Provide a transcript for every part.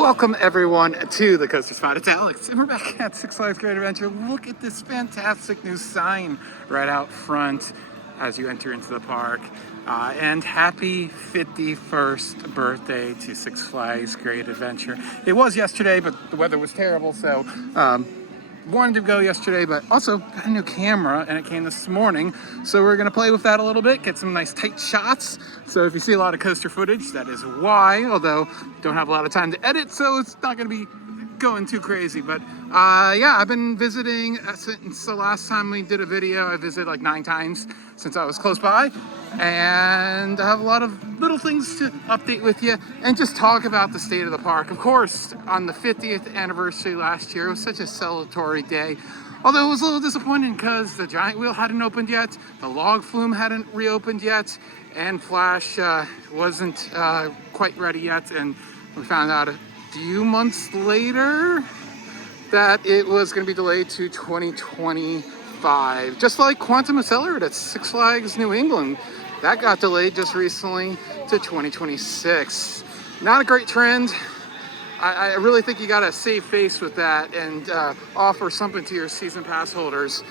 Welcome everyone to the Coaster Spot. It's Alex, and we're back at Six Flags Great Adventure. Look at this fantastic new sign right out front as you enter into the park. And happy 51st birthday to Six Flags Great Adventure. It was yesterday, but the weather was terrible, so wanted to go yesterday, but also got a new camera and it came this morning, so we're gonna play with that a little bit, get some nice tight shots. So if you see a lot of coaster footage, that is why, although don't have a lot of time to edit, so it's not gonna be going too crazy. But yeah, I've been visiting since the last time we did a video. I visited like 9 times since I was close by, and I have a lot of little things to update with you and just talk about the state of the park. Of course, on the 50th anniversary last year, it was such a celebratory day. Although it was a little disappointing because the giant wheel hadn't opened yet, the log flume hadn't reopened yet, and Flash wasn't quite ready yet. And we found out a few months later that it was going to be delayed to 2025. Just like Quantum Accelerate at Six Flags New England. That got delayed just recently to 2026. Not a great trend. I really think you got to save face with that and offer something to your season pass holders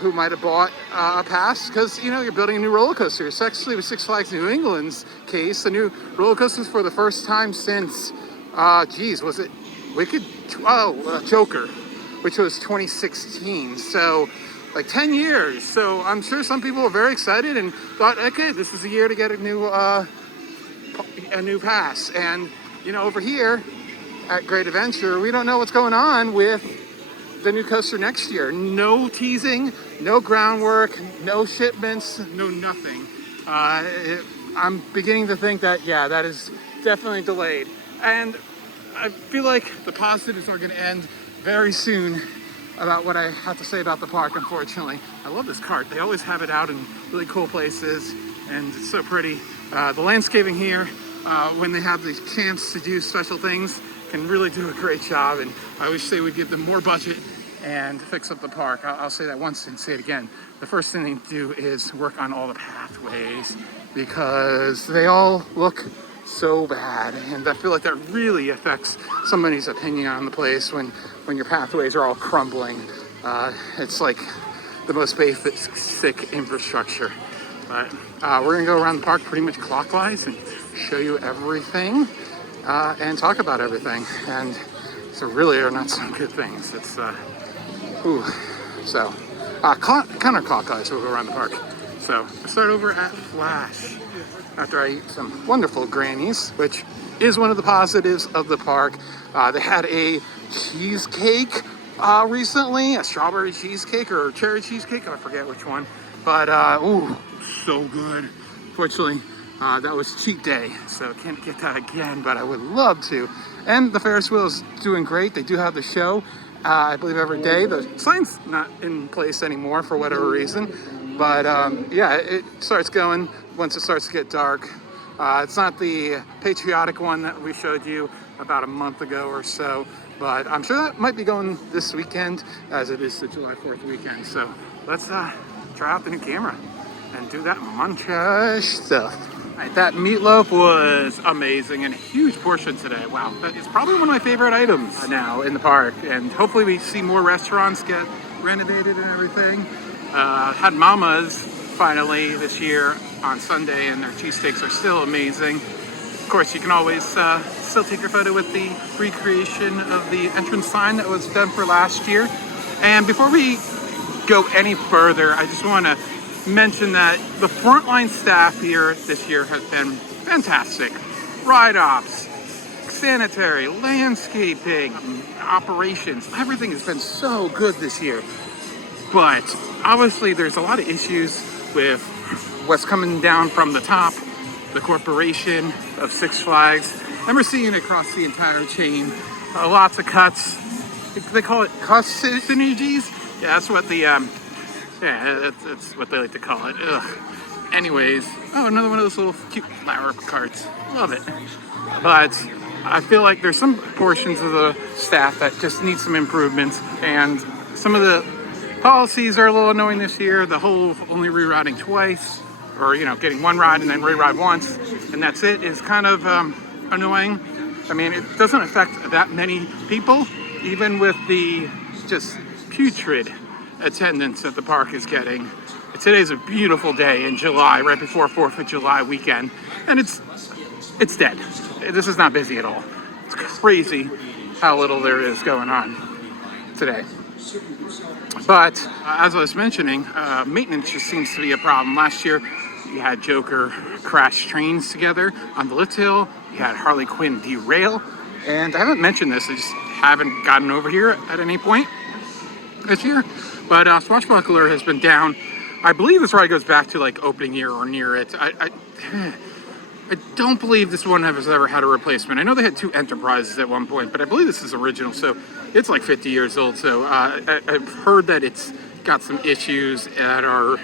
who might have bought a pass, because you know you're building a new roller coaster. Especially with Six Flags New England's case, the new roller coasters for the first time since was it Wicked? Joker, which was 2016. So like 10 years. So I'm sure some people were very excited and thought, okay, this is a year to get a new pass. And you know, over here at Great Adventure, we don't know what's going on with the new coaster next year. No teasing, no groundwork, no shipments, no nothing. I'm beginning to think that, yeah, that is definitely delayed. And I feel like the positives are going to end very soon about what I have to say about the park, unfortunately. I love this cart. They always have it out in really cool places, and it's so pretty. The landscaping here, when they have the chance to do special things, can really do a great job, and I wish they would give them more budget and fix up the park. I'll say that once and say it again. The first thing they do is work on all the pathways, because they all look so bad, and I feel like that really affects somebody's opinion on the place when your pathways are all crumbling. It's like the most basic infrastructure. But we're gonna go around the park pretty much clockwise and show you everything and talk about everything. And so really are not some good things. It's counterclockwise, we'll go around the park. So let's start over at Flash after I eat some wonderful grannies, which is one of the positives of the park. They had a cheesecake recently, a strawberry cheesecake or cherry cheesecake, I forget which one, but so good. Fortunately, that was cheat day, so can't get that again, but I would love to. And the Ferris wheel is doing great. They do have the show, I believe, every day. The sign's not in place anymore for whatever reason, but yeah, it starts going once it starts to get dark. It's not the patriotic one that we showed you about a month ago or so, but I'm sure that might be going this weekend, as it is the July 4th weekend. So let's try out the new camera and do that montage stuff. Right, that meatloaf was amazing, and a huge portion today. Wow, that is probably one of my favorite items now in the park, and hopefully we see more restaurants get renovated and everything. Had Mama's finally this year on Sunday, and their cheesesteaks are still amazing. Of course, you can always still take your photo with the recreation of the entrance sign that was done for last year. And before we go any further, I just want to mention that the frontline staff here this year has been fantastic. Ride ops, sanitary, landscaping, operations, everything has been so good this year. But obviously there's a lot of issues with what's coming down from the top, the corporation of Six Flags, and we're seeing it across the entire chain. Lots of cuts. They call it cost synergies. Yeah, that's what the that's what they like to call it. Ugh. Anyways, another one of those little cute flower carts. Love it. But I feel like there's some portions of the staff that just need some improvements, and some of the policies are a little annoying this year. The whole only rerouting twice, or getting one ride and then re-ride once, and that's it, is kind of annoying. I mean, it doesn't affect that many people, even with the just putrid attendance that the park is getting. Today's a beautiful day in July, right before 4th of July weekend, and it's dead. This is not busy at all. It's crazy how little there is going on today. But as I was mentioning, maintenance just seems to be a problem. Last year, you had Joker crash trains together on the lift hill. You had Harley Quinn derail. And I haven't mentioned this, I just haven't gotten over here at any point this year. But Swashbuckler has been down. I believe this ride goes back to like opening year or near it. I don't believe this one has ever had a replacement. I know they had 2 Enterprises at one point, but I believe this is original, so it's like 50 years old. So I've heard that it's got some issues that are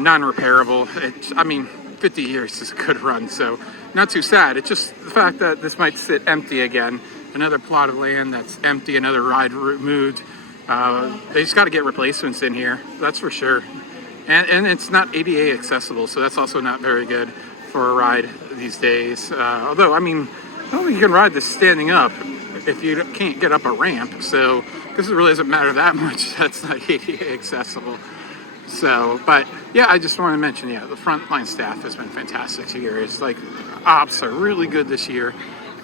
non-repairable. I mean, 50 years is a good run, so not too sad. It's just the fact that this might sit empty again. Another plot of land that's empty, another ride removed. They just got to get replacements in here, that's for sure. And it's not ADA accessible, so that's also not very good for a ride these days. Although, I mean, I don't think you can ride this standing up if you can't get up a ramp. So, this really doesn't matter that much. That's not ADA accessible. So, but yeah, I just want to mention, yeah, the frontline staff has been fantastic here. It's like ops are really good this year,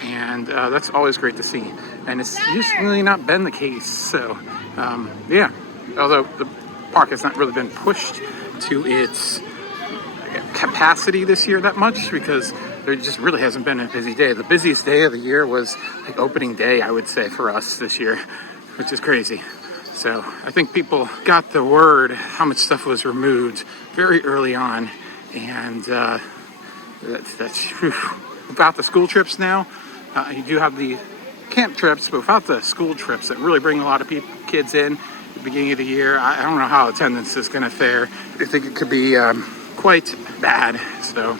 and that's always great to see. And it's usually not been the case. So, yeah, although the park has not really been pushed to its capacity this year that much because there just really hasn't been a busy day. The busiest day of the year was like opening day, I would say, for us this year, which is crazy. So I think people got the word how much stuff was removed very early on, and that's whew. Without the school trips now, you do have the camp trips, but without the school trips that really bring a lot of kids in at the beginning of the year, I don't know how attendance is going to fare. I think it could be quite bad. So,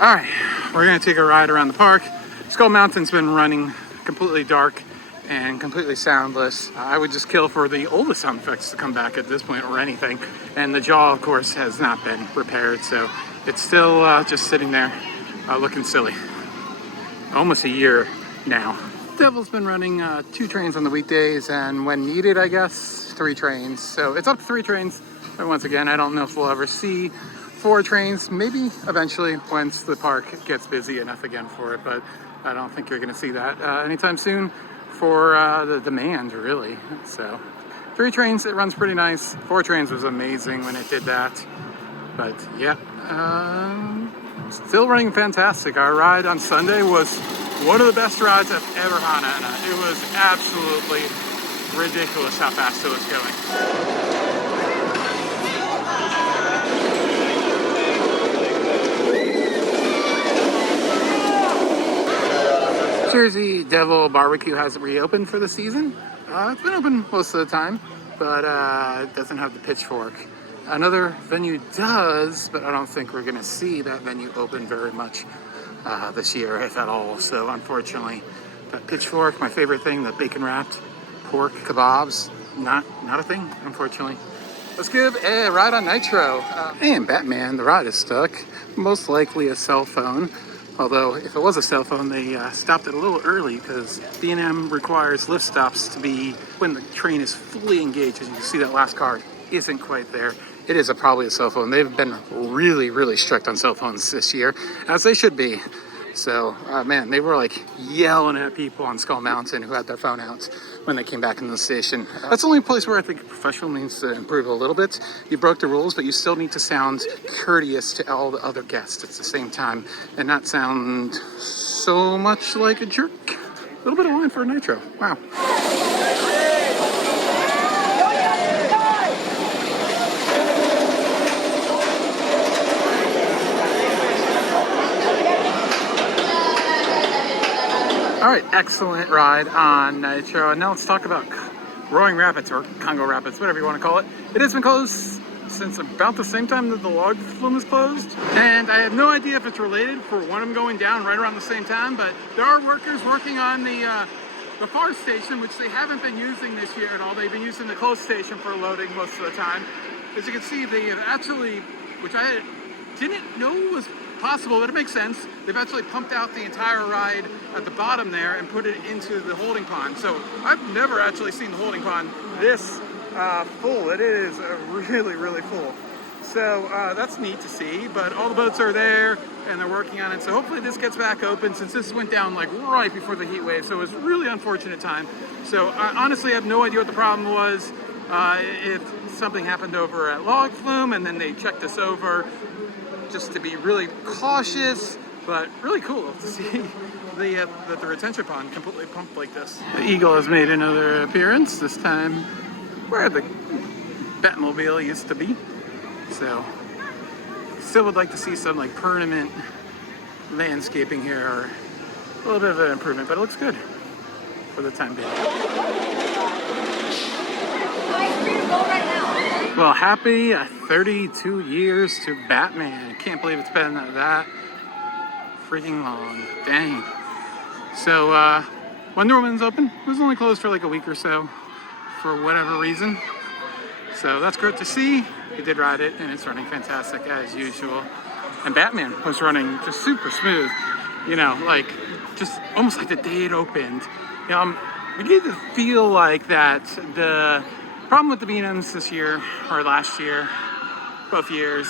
all right, we're going to take a ride around the park. Skull Mountain's been running completely dark and completely soundless. I would just kill for the oldest sound effects to come back at this point or anything. And the jaw, of course, has not been repaired, so it's still just sitting there looking silly. Almost a year now. Devil's been running 2 trains on the weekdays, and when needed, I guess, 3 trains. So it's up to 3 trains. But once again, I don't know if we'll ever see 4 trains. Maybe eventually once the park gets busy enough again for it, but I don't think you're going to see that anytime soon for the demand, really. So 3 trains, it runs pretty nice. 4 trains was amazing when it did that. But yeah, still running fantastic. Our ride on Sunday was one of the best rides I've ever had on it. It was absolutely ridiculous how fast it was going. Jersey Devil Barbecue hasn't reopened for the season. It's been open most of the time, but it doesn't have the pitchfork. Another venue does, but I don't think we're going to see that venue open very much this year, if at all. So unfortunately, that pitchfork, my favorite thing, the bacon wrapped pork kebabs, not a thing, unfortunately. Let's give a ride on Nitro. And Batman, the ride is stuck. Most likely a cell phone. Although, if it was a cell phone, they stopped it a little early because B&M requires lift stops to be when the train is fully engaged. As you can see, that last car isn't quite there. It is probably a cell phone. They've been really, really strict on cell phones this year, as they should be. So, man, they were like yelling at people on Skull Mountain who had their phone out when they came back into the station. That's the only place where I think professional needs to improve a little bit. You broke the rules, but you still need to sound courteous to all the other guests at the same time and not sound so much like a jerk. A little bit of line for a Nitro. Wow. All right, excellent ride on Nitro. And now let's talk about Roaring Rapids, or Congo Rapids, whatever you want to call it. It has been closed since about the same time that the log flume is closed. And I have no idea if it's related for one of them going down right around the same time, but there are workers working on the far station, which they haven't been using this year at all. They've been using the close station for loading most of the time. As you can see, they have actually, which I didn't know was possible, but it makes sense. They've actually pumped out the entire ride at the bottom there and put it into the holding pond. So I've never actually seen the holding pond this full. It is really, really full. So that's neat to see, but all the boats are there and they're working on it. So hopefully this gets back open, since this went down like right before the heat wave. So it was really unfortunate time. So I honestly have no idea what the problem was. If something happened over at Log Flume and then they checked us over just to be really cautious, but really cool to see that the retention pond completely pumped like this. The Eagle has made another appearance, this time where the Batmobile used to be. So still would like to see some like permanent landscaping here, or a little bit of an improvement, but it looks good for the time being. Well, happy 32 years to Batman. Can't believe it's been that freaking long. Dang. So Wonder Woman's open. It was only closed for like a week or so for whatever reason. So that's great to see. We did ride it and it's running fantastic as usual. And Batman was running just super smooth. You know, like just almost like the day it opened. You know, we need to feel like that the problem with the Beanhams this year, or last year, both years,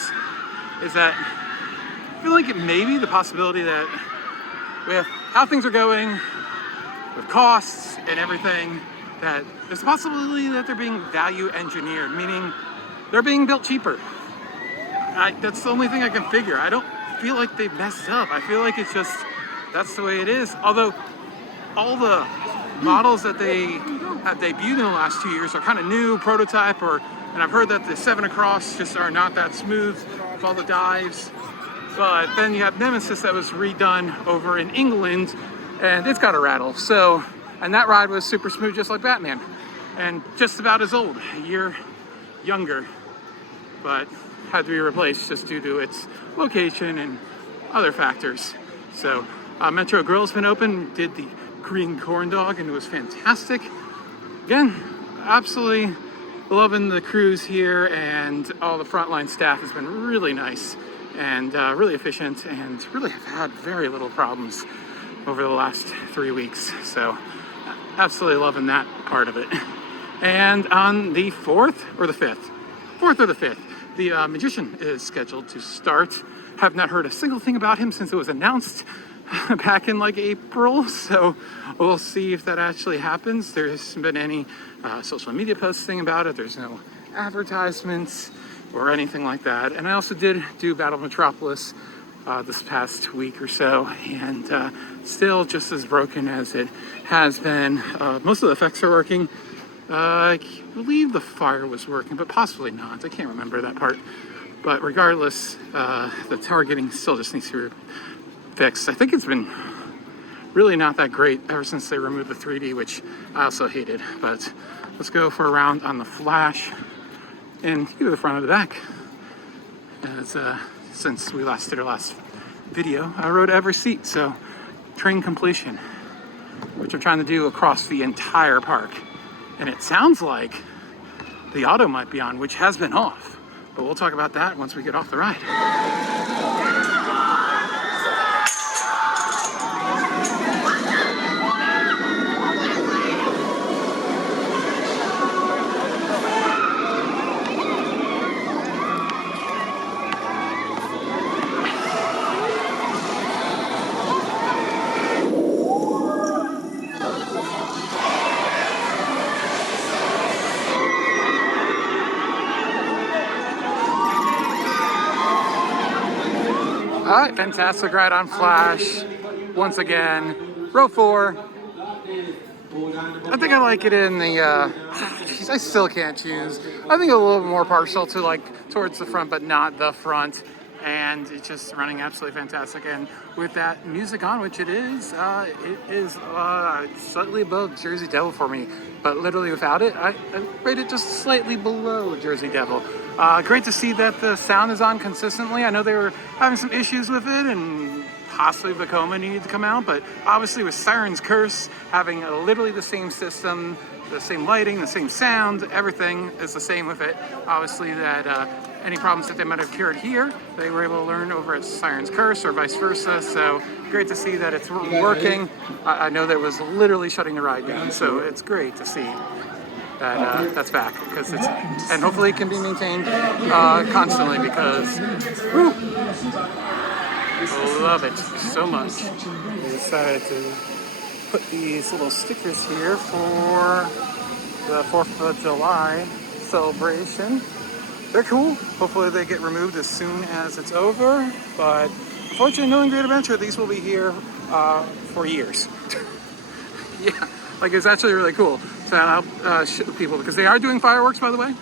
is that I feel like it may be the possibility that with how things are going, with costs and everything, that there's a possibility that they're being value engineered, meaning they're being built cheaper. That's the only thing I can figure. I don't feel like they've messed up. I feel like it's just, that's the way it is. Although all the models that they have debuted in the last 2 years are kind of new, prototype, and I've heard that the 7 Across just are not that smooth with all the dives. But then you have Nemesis that was redone over in England, and it's got a rattle. So, and that ride was super smooth, just like Batman, and just about as old, a year younger, but had to be replaced just due to its location and other factors. So Metro Grill's been open, did the green corn dog, and it was fantastic. Again, absolutely loving the cruise here, and all the frontline staff has been really nice and really efficient, and really have had very little problems over the last 3 weeks. So absolutely loving that part of it. And on the 4th or the 5th, the Magician is scheduled to start. Have not heard a single thing about him since it was announced back in like April, so we'll see if that actually happens. There hasn't been any social media posting about it. There's no advertisements or anything like that. And I also did do Battle of Metropolis this past week or so, and still just as broken as it has been. Most of the effects are working. I believe the fire was working, but possibly not. I can't remember that part. But regardless, the targeting still just needs to be fixed. I think it's been really not that great ever since they removed the 3D, which I also hated. But let's go for a round on the Flash, and either the front or the back. As since we last did our last video, I rode every seat, so train completion, which I'm trying to do across the entire park. And it sounds like the auto might be on, which has been off, but we'll talk about that once we get off the ride. All right, fantastic ride on Flash. Once again, row 4. I think I like it in the, I still can't choose. I think a little more partial to like towards the front, but not the front. And it's just running absolutely fantastic. And with that music on, which it is slightly above Jersey Devil for me. But literally without it, I rate it just slightly below Jersey Devil. Great to see that the sound is on consistently. I know they were having some issues with it and possibly Vekoma needed to come out, but obviously with Siren's Curse having literally the same system, the same lighting, the same sound, everything is the same with it. Obviously that any problems that they might have cured here, they were able to learn over at Siren's Curse or vice versa. So great to see that it's working. I know that it was literally shutting the ride down, so it's great to see that that's back, because it's, and hopefully it can be maintained constantly, because whew, love it so much. We decided to put these little stickers here for the 4th of July celebration. They're cool. Hopefully they get removed as soon as it's over, but unfortunately, knowing Great Adventure, these will be here for years. Yeah, like it's actually really cool. So I'll show people, because they are doing fireworks, by the way.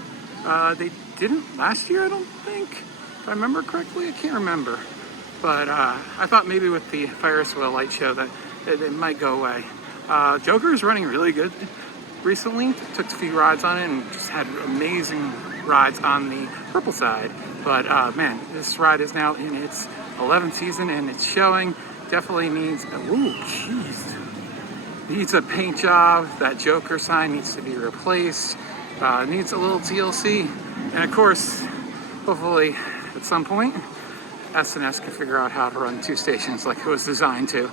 They didn't last year, I don't think. If I remember correctly, I can't remember. But I thought maybe with the Ferris wheel light show that it might go away. Joker is running really good recently. Took a few rides on it and just had amazing rides on the purple side. But man, this ride is now in its 11th season and it's showing. Definitely needs needs a paint job. That Joker sign needs to be replaced. Needs a little TLC, and of course, hopefully at some point S&S can figure out how to run 2 stations like it was designed to.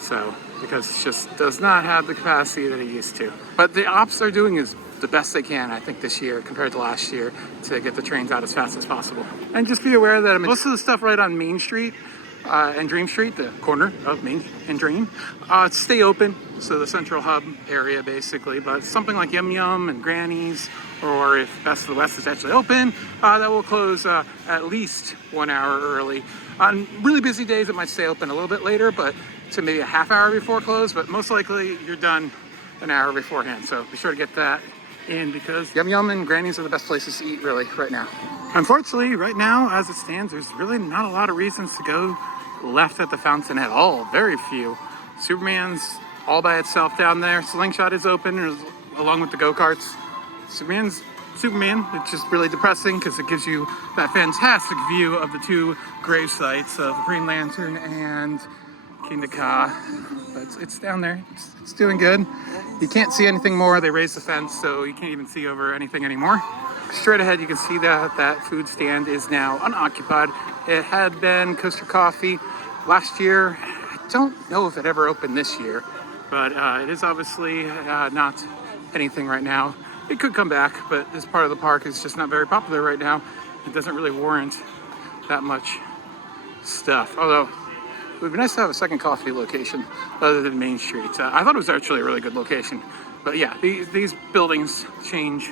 So, because it just does not have the capacity that it used to. But the ops are doing is the best they can, I think, this year compared to last year, to get the trains out as fast as possible. And just be aware that most of the stuff right on Main Street and Dream Street, the corner of Main and Dream, stay open. So the central hub area, basically. But something like Yum Yum and Granny's, or if Best of the West is actually open, that will close at least 1 hour early. On really busy days, it might stay open a little bit later, but to maybe a half hour before close. But most likely, you're done an hour beforehand. So be sure to get that in, because Yum Yum and Granny's are the best places to eat, really, right now. Unfortunately, right now, as it stands, there's really not a lot of reasons to go left at the fountain at all. Very few. Superman's all by itself down there. Slingshot is open along with the go-karts. Superman's Superman. It's just really depressing because it gives you that fantastic view of the 2 grave sites of Green Lantern and Kingda Ka. But it's down there. It's doing good. You can't see anything more. They raised the fence, so you can't even see over anything anymore. Straight ahead, you can see that food stand is now unoccupied. It had been Coaster Coffee last year. I don't know if it ever opened this year, but it is obviously not anything right now. It could come back, but this part of the park is just not very popular right now. It doesn't really warrant that much stuff. Although, it would be nice to have a second coffee location other than Main Street. I thought it was actually a really good location. But yeah, these buildings change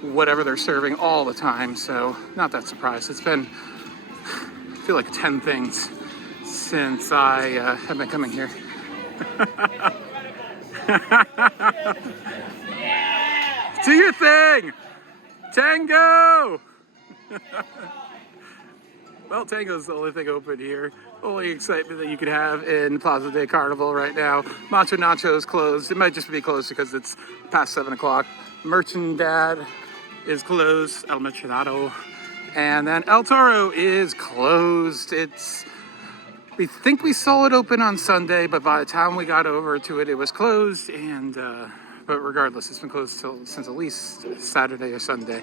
whatever they're serving all the time, so not that surprised. It's been, I feel like 10 things since I have been coming here. Do your thing! Tango! Well, Tango's the only thing open here. Only excitement that you could have in Plaza de Carnival right now. Macho Nacho is closed. It might just be closed because it's past 7 o'clock. Merchandad is closed. El Mercado. And then El Toro is closed. We think we saw it open on Sunday, but by the time we got over to it, it was closed. And but regardless, it's been closed since at least Saturday or Sunday.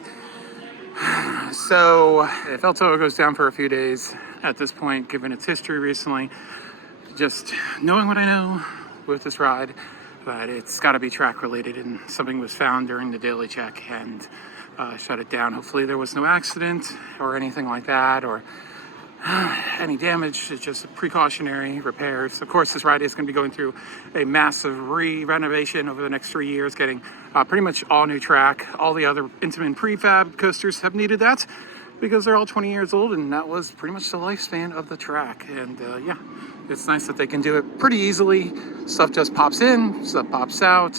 So if El Toro goes down for a few days at this point, given its history recently, just knowing what I know with this ride, that it's got to be track related, and something was found during the daily check and shut it down. Hopefully there was no accident or anything like that, or any damage. It's just precautionary repairs. Of course, this ride is going to be going through a massive renovation over the next 3 years, getting pretty much all new track. All the other Intamin prefab coasters have needed that because they're all 20 years old, and that was pretty much the lifespan of the track. And yeah, it's nice that they can do it pretty easily. Stuff just pops in, stuff pops out.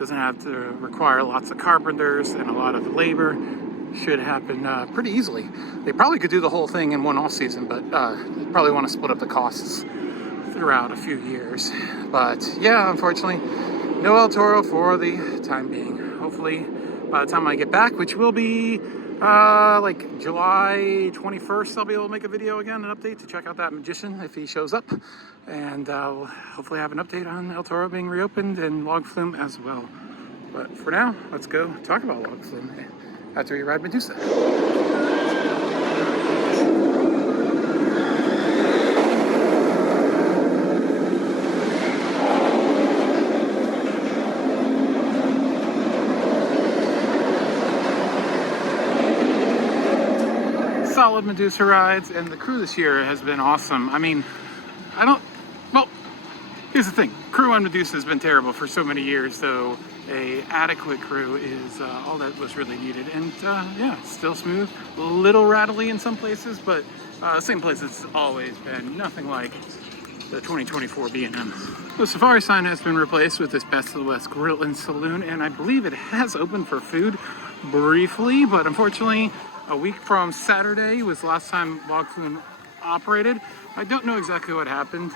Doesn't have to require lots of carpenters and a lot of labor. Should happen pretty easily. They probably could do the whole thing in one off season, but they probably want to split up the costs throughout a few years. But yeah, unfortunately, no El Toro for the time being. Hopefully, by the time I get back, which will be Like July 21st, I'll be able to make a video again, an update to check out that magician if he shows up. And we'll hopefully have an update on El Toro being reopened and Log Flume as well. But for now, let's go talk about Log Flume after we ride Medusa. Solid Medusa rides, and the crew this year has been awesome. I mean, here's the thing. Crew on Medusa has been terrible for so many years, so a adequate crew is all that was really needed. And yeah, still smooth, a little rattly in some places, but same place it's always been. Nothing like the 2024 B&M. The Safari sign has been replaced with this Best of the West Grill and Saloon, and I believe it has opened for food briefly, but unfortunately, a week from Saturday was the last time Log Flume operated. I don't know exactly what happened,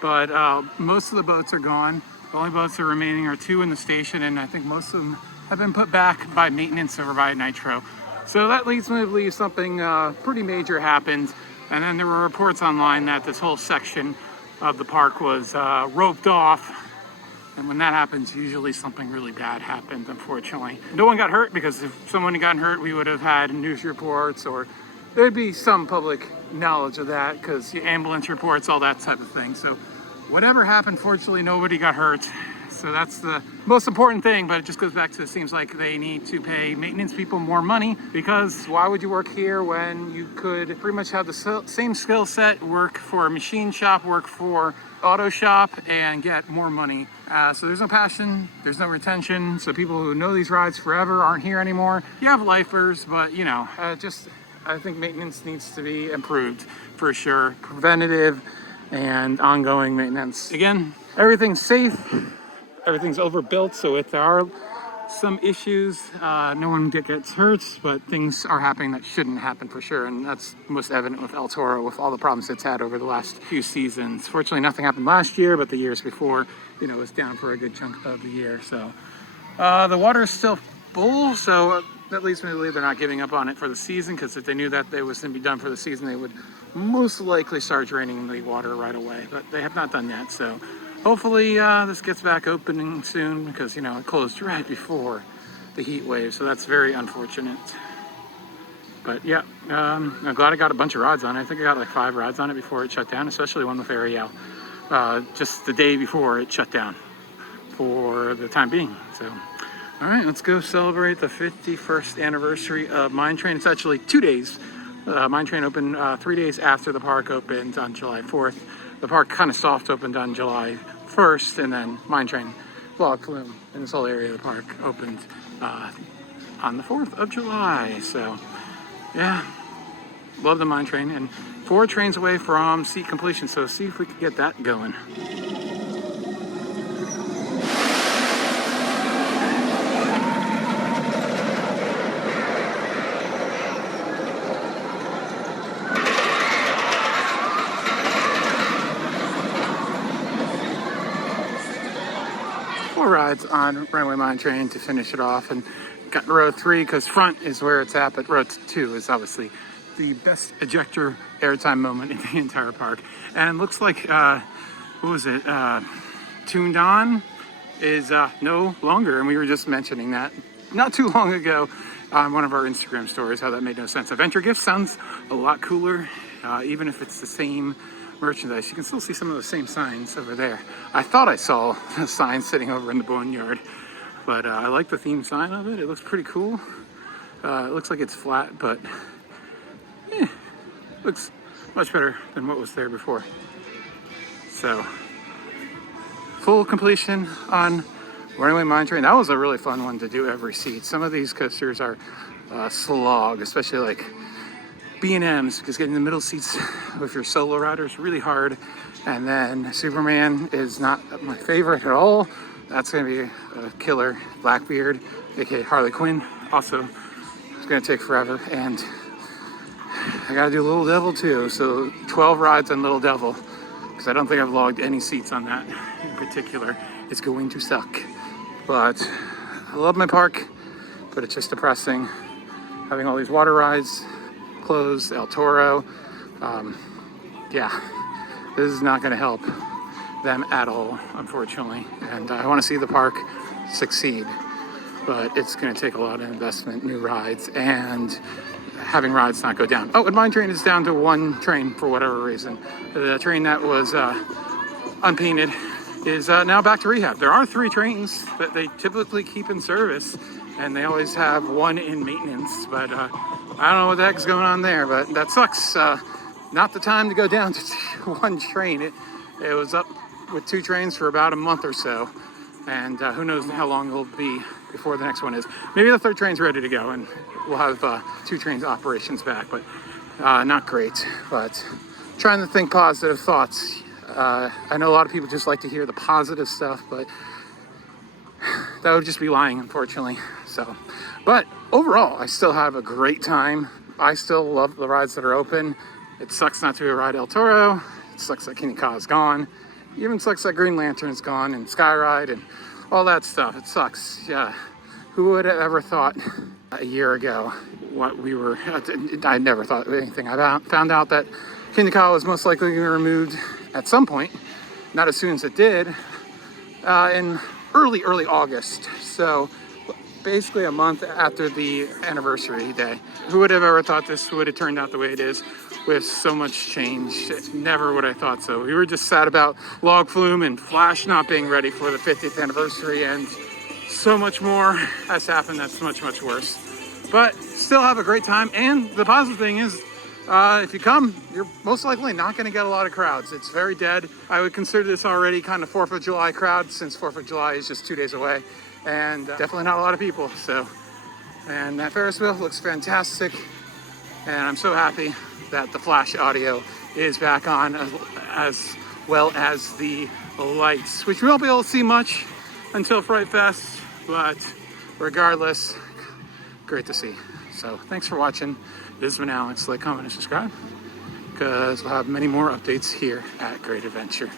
but most of the boats are gone. The only boats that are remaining are 2 in the station, and I think most of them have been put back by maintenance over by Nitro. So that leads me to believe something pretty major happened. And then there were reports online that this whole section of the park was roped off. And when that happens, usually something really bad happens, unfortunately. No one got hurt, because if someone had gotten hurt, we would have had news reports, or there'd be some public knowledge of that, because ambulance reports, all that type of thing. So whatever happened, fortunately, nobody got hurt. So that's the most important thing, but it just goes back to, it seems like they need to pay maintenance people more money, because why would you work here when you could pretty much have the same skill set, work for a machine shop, work for auto shop, and get more money. So there's no passion, there's no retention, so people who know these rides forever aren't here anymore. You have lifers, but you know, I think maintenance needs to be improved for sure. Preventative and ongoing maintenance. Again, everything's safe, everything's overbuilt, so if there are some issues, no one gets hurt, but things are happening that shouldn't happen for sure, and that's most evident with El Toro, with all the problems it's had over the last few seasons. Fortunately, nothing happened last year, but the years before, you know, it was down for a good chunk of the year. So the water is still full, so that leads me to believe they're not giving up on it for the season, because if they knew that it was going to be done for the season, they would most likely start draining the water right away, but they have not done that. So hopefully this gets back opening soon, because, you know, it closed right before the heat wave, so that's very unfortunate. But yeah, I'm glad I got a bunch of rides on it. I think I got like 5 rides on it before it shut down, especially one with Ariel, just the day before it shut down for the time being. So, all right, let's go celebrate the 51st anniversary of Mine Train. It's actually 2 days. Mine Train opened 3 days after the park opened on July 4th. The park kind of soft opened on July 1st, and then Mine Train, Log Flume, and this whole area of the park opened on the 4th of July. So, yeah, love the Mine Train, and 4 trains away from seat completion, so see if we can get that going. Rides on Runaway Mine Train to finish it off, and got row 3 because front is where it's at, but row 2 is obviously the best ejector airtime moment in the entire park. And it looks like what was it, Tuned On is no longer, and we were just mentioning that not too long ago on one of our Instagram stories, how that made no sense. Adventure Gift sounds a lot cooler, even if it's the same merchandise. You can still see some of the same signs over there. I thought I saw a sign sitting over in the Boneyard, but I like the theme sign of it. It looks pretty cool. It looks like it's flat, but looks much better than what was there before. So, full completion on Runaway Mine Train. That was a really fun one to do every seat. Some of these coasters are slog, especially like B&Ms, because getting the middle seats with your solo rider is really hard. And then Superman is not my favorite at all. That's going to be a killer. Blackbeard, aka Harley Quinn, also it's going to take forever. And I got to do Little Devil too, so 12 rides on Little Devil, because I don't think I've logged any seats on that in particular. It's going to suck. But I love my park, but it's just depressing having all these water rides closed, El Toro. Yeah, this is not going to help them at all, unfortunately. And I want to see the park succeed, but it's going to take a lot of investment, new rides, and having rides not go down. Oh, and Mine Train is down to one train for whatever reason. The train that was unpainted is now back to rehab. There are 3 trains that they typically keep in service, and they always have one in maintenance, but I don't know what the heck's going on there, but that sucks. Not the time to go down to one train. It was up with 2 trains for about a month or so, and who knows how long it'll be before the next one is. Maybe the 3rd train's ready to go, and we'll have 2 trains operations back, but not great. But trying to think positive thoughts. I know a lot of people just like to hear the positive stuff, but that would just be lying, unfortunately. So, but overall, I still have a great time. I still love the rides that are open. It sucks not to ride El Toro. It sucks that Kini Kaw is gone. Even sucks that Green Lantern is gone, and Skyride and all that stuff. It sucks. Yeah. Who would have ever thought a year ago what we were... I never thought anything. I found out that Kini Kaw was most likely going to be removed at some point. Not as soon as it did. In early August. So basically a month after the anniversary day. Who would have ever thought this would have turned out the way it is with so much change? Never would I thought so. We were just sad about Log Flume and Flash not being ready for the 50th anniversary, and so much more has happened that's much worse. But still have a great time, and the positive thing is if you come, you're most likely not going to get a lot of crowds. It's very dead. I would consider this already kind of 4th of July crowd, since 4th of July is just 2 days away, and definitely not a lot of people. So, and that Ferris wheel looks fantastic, and I'm so happy that the flash audio is back on, as well as the lights, which we won't be able to see much until Fright Fest, but regardless, great to see. So thanks for watching. This has been Alex. Like, comment, and subscribe, because we'll have many more updates here at Great Adventure.